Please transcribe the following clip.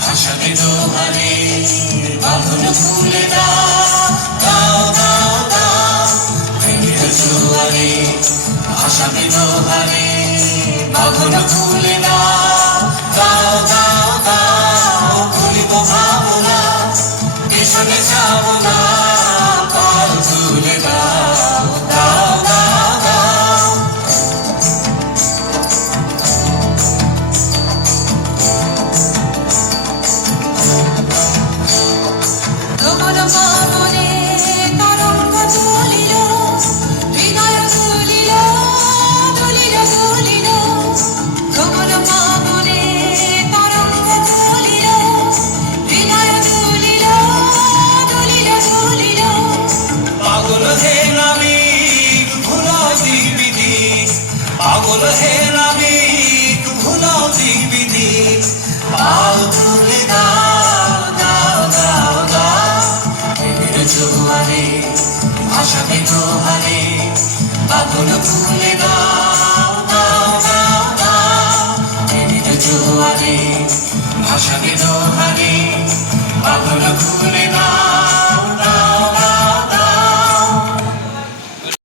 ভাসাবে দোহারে বাঁধন খুলে দাও দাও দাও জোয়ারে ভাসাবে দোহারে বাঁধন খুলে দাও পাগল হে নামি ভুলাও দিবিদি পাও তুলে দাও দাও দাও দাও। প্রেমের দোহারে পাগল খুলে দাও দাও দাও দোহারে পাগল দাও।